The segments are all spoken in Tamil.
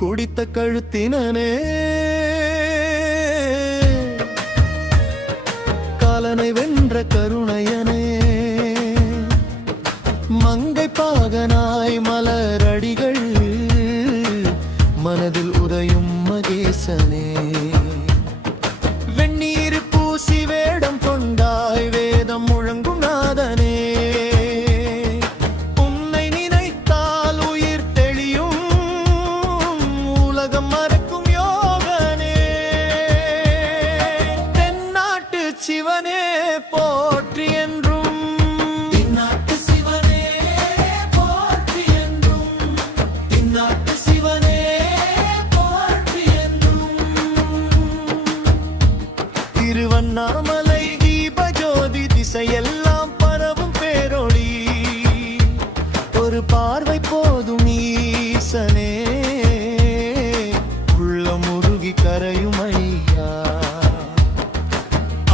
குடித்த கழுத்தினனே காலனை வென்ற கருணையனே மங்கை பாகனாய் மலரடிகள் மனதில் உதயும் மகேசனே வெந்நீர் பூசி வேடம் கொண்டாய் வேதம் முழங்கும் நாதனே உன்னை நினைத்தால் உயிர் தெளியும் உலகம் மறக்கும் யோகனே தென்னாட்டு சிவனே போற்றி என்றும் தென்னாட்டு சிவனே போற்றி என்றும் தென்னாட்டு சிவனே போற்றி என்றும் திருவண்ணாமலை தீபஜோதி திசையெல்லாம் பரவும் பேரொளி ஒரு பார்வை போதும் ஈசனே உள்ளம் உருகி கரையும் ஐயா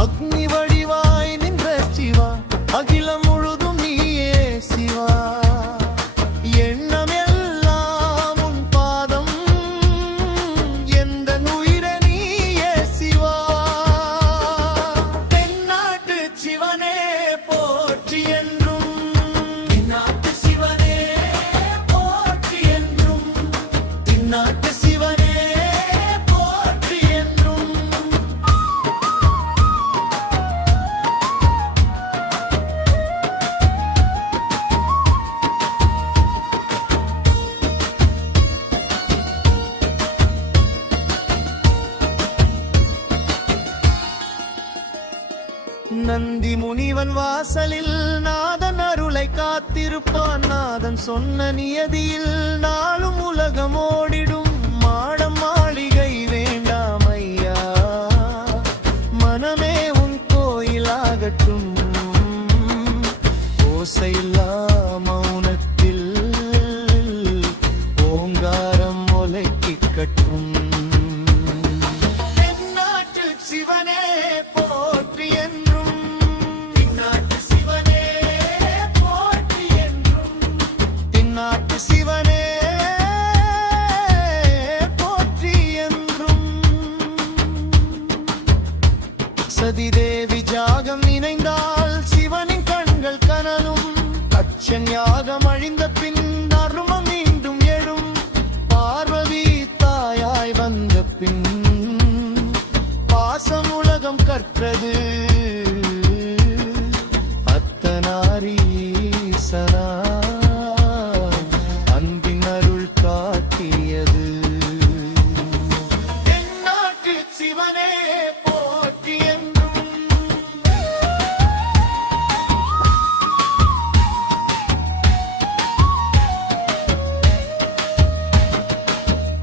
அக்னி வடிவாய் நின்ற சிவா அகிலம் முழுதும் நீயே சிவா எண்ணம் எல்லாம் உன் பாதம் எந்த உயிர நீயே சிவா தென்னாட்டு சிவனே போற்றி என்றும் தென்னாட்டு சிவனே போற்றி என்றும் தென்னாட்டு சிவனே போற்றி என்றும் நந்தி முனிவன் வாசலில் நாதன் அருளை காத்திருப்பான் நாதன் சொன்ன நியதியில் நாளும் உலகம் ஓடிடும் மாடம் மாளிகை வேண்டாம் ஐயா மனமே உன் கோயிலாகட்டும் ஓசையில்லா மௌனத்தில் ஓங்காரம் ஒலைக்கட்டும் தென்னாட்டு சிவனே போற்றி என்றும் தென்னாட்டு சிவனே போற்றி என்றும் தென்னாட்டு சிவனே போற்றி என்றும் சதிதேவி ஜாகம் இணைந்தால் சிவனின் கண்கள் கனலும் அச்சன் யாகம் அழிந்த பின் நர்மம் மீண்டும் எழும் பார்வதி தாயாய் வந்த பின் பாசம் உலகம் கற்றது அத்தனாரீசனா அன்பின் அருள் காட்டியது தென்னாட்டு சிவனே போற்றி என்றும்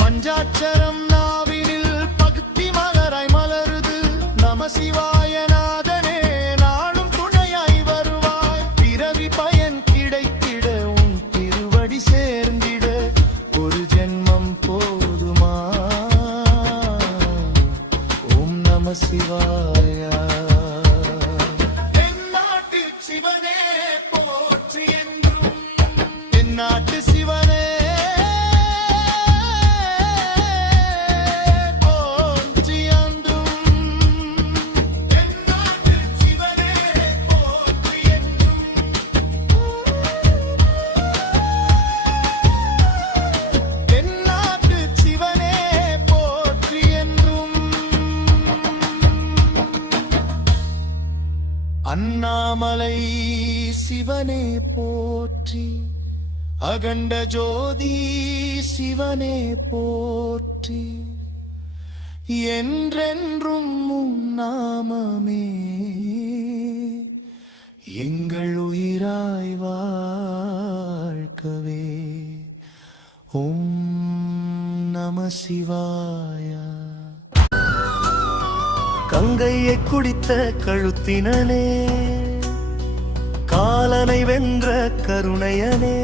பஞ்சாட்சரம் நாவினில் பக்தி மலராய் மலருது நம சிவாய நாதனே நாளும் துணையாய் வருவாய் பிறவி பயன் கிடைத்திட உன் திருவடி சேர்ந்திட ஒரு ஜென்மம் போதுமா ஓம் நம சிவாய தென்னாட்டு சிவனே போற்றி என்றும் தென்னாட்டு சிவனே போற்றி என்றும் தென்னாட்டு சிவனே போற்றி என்றும் தென்னாட்டு சிவனே போற்றி என்றும் அண்ணாமலை சிவனே போற்றி அகண்ட ஜோதி சிவனே போற்றி என்றென்றும் உன் நாமமே எங்கள் உயிராய் வாழ்க்கவே ஓம் நம சிவாய கங்கையை குடித்த கழுத்தினனே காலனை வென்ற கருணையனே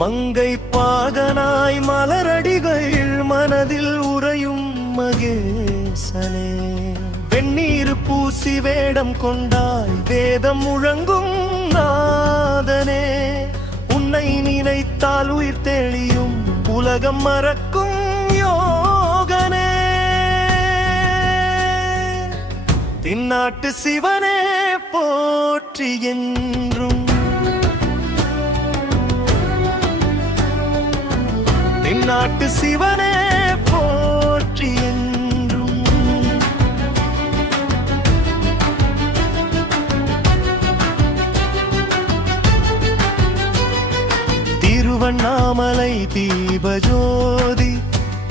மங்கை பாகனாய் மலரடிகள் மனதில் உறையும் மகேசனே வெந்நீர் பூசி வேடம் கொண்டாய் வேதம் முழங்கும் நாதனே உன்னை நினைத்தால் உயிர் தெளியும் உலகம் மறக்கும் தென்னாட்டு சிவனே போற்றி என்றும் தென்னாட்டு சிவனே போற்றி என்றும் திருவண்ணாமலை தீபஜோதி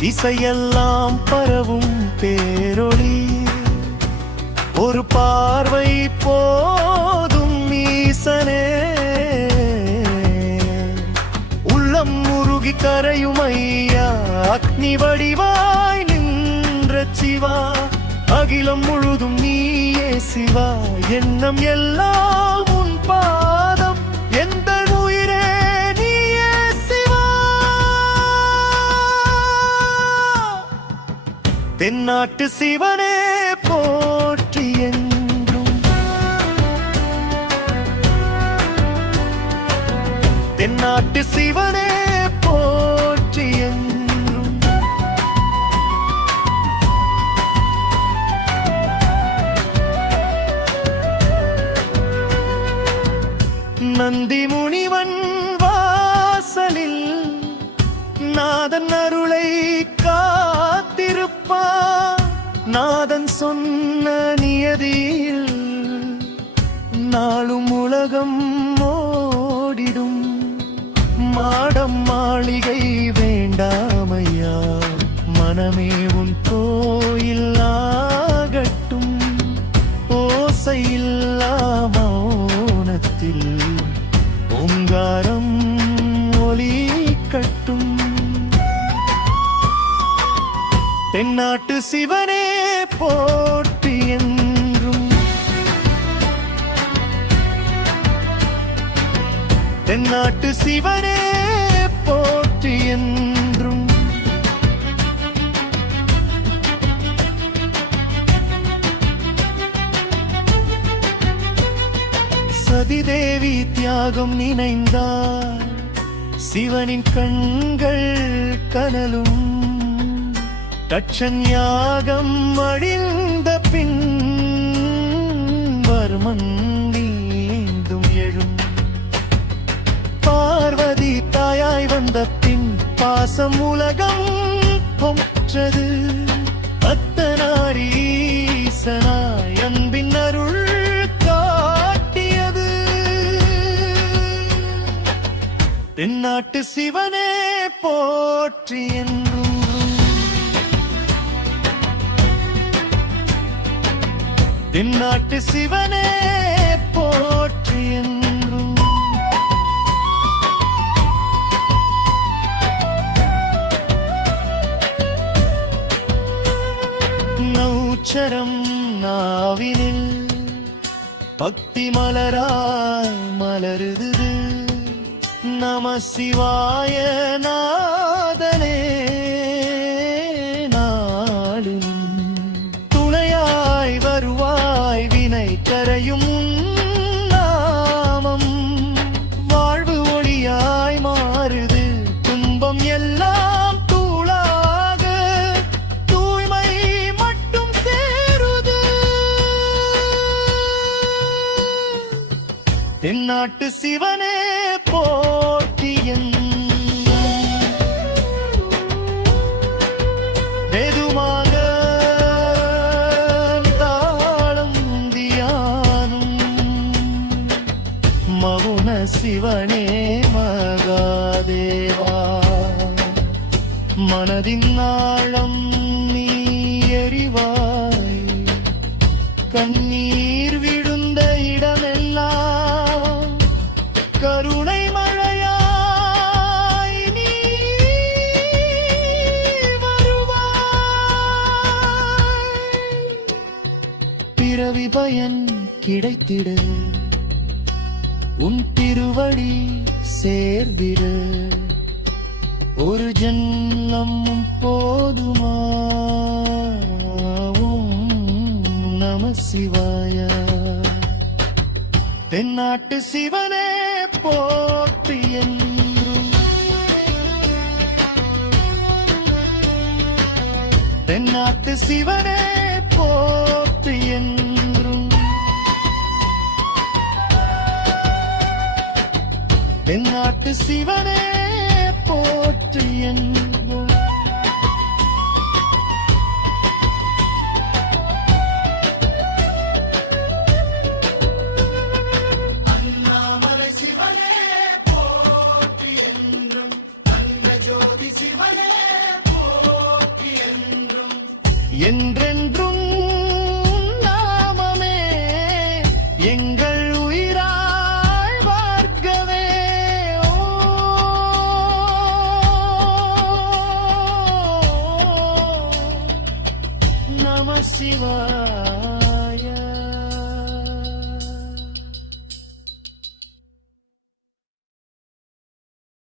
இசையெல்லாம் பரவும் பேரொளி ஒரு பார்வை போதும் ஈசனே உள்ளம் முருகி கரையும் ஐயா அக்னி வடிவாய் நின்ற சிவா அகிலம் முழுதும் நீயே சிவா எண்ணம் எல்லாம் உன் பாதம் எந்த உயிரே நீயே சிவா தென்னாட்டு சிவனே போற்றி என்றும் தென்னாட்டு சிவனே போற்றி என்றும் நந்தி முனிவன் வாசலில் நாதன் அருளை காத்திருப்பான் நாதன் சொன்ன நியதியில் நாளும் உலகம் ஓடிடும் மாடம் மாளிகை வேண்டாமையா மனமே உன் கோயில் ஆகட்டும் ஓசையில்லா மௌனத்தில் ஓங்காரம் ஒலிக்கட்டும் தென்னாட்டு சிவனே போற்றி என்றும் தென்னாட்டு சிவனே போற்றி என்றும் சதிதேவி தியாகம் நினைந்தார் சிவனின் கண்கள் கனலும் தட்சன் யாகம் அழிந்த பின் வர்மன் மீண்டும் எழும் பார்வதி தாயாய் வந்த பின் பாசம் உலகம் பொற்றது அத்தனாரீசனாய் அன்பின் அருள் காட்டியது தென்னாட்டு சிவனே போற்றி என்றும் தென்னாட்டு சிவனே போற்றி என்றும் நௌச்சரம் நாவினில் பக்தி மலராய் மலருது நம சிவாய நாதனே நாளும் துணையாய் வருவாய் வினை கரையும் நாமம் வாழ்வு ஒளியாய் மாறுது துன்பம் எல்லாம் தூளாக தூய்மை மட்டும் சேருது தென்னாட்டு சிவனே போற்றி வேதுமாக தாளம் தியானும் மவுன சிவனே மகாதேவா மனதின் ஆழம் நீ எறிவாய் கண்ணீர் விழுந்த இடமெல்லாம் கருணை மழையாய் நீ வருவாய் பிறவி பயன் கிடைத்திட உன் திருவடி சேர்ந்திட ஒரு ஜன்மம் போதுமா நம சிவாய தென்னாட்டு சிவனே போற்றி என்றும் தென்னாட்டு சிவனே போற்றி என்றும் தென்னாட்டு சிவனே போற்று என்போம். அண்ணாமலை சிவனே போற்றி என்றும், அந்த ஜோதி சிவனே போற்றி என்றும், என்றென்றும் நாமமே எங்கள் உயிராய் பார்க்கவே. நம சிவாய.